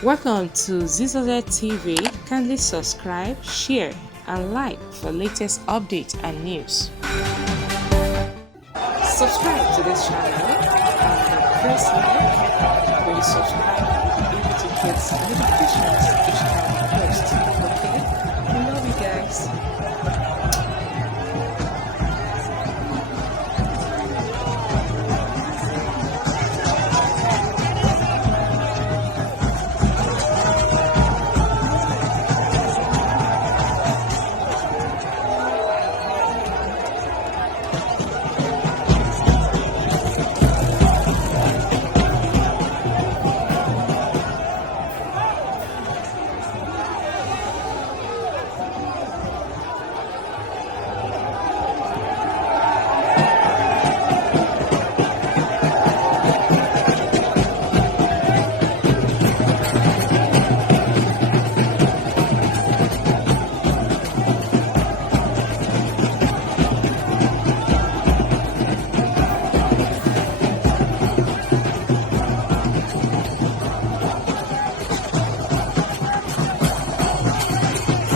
Welcome to Zisodel TV. Kindly subscribe, share, and like for latest updates and news. Subscribe to this channel and press like. When you subscribe, you'll be able to get notifications each time I post. Okay? I love you guys.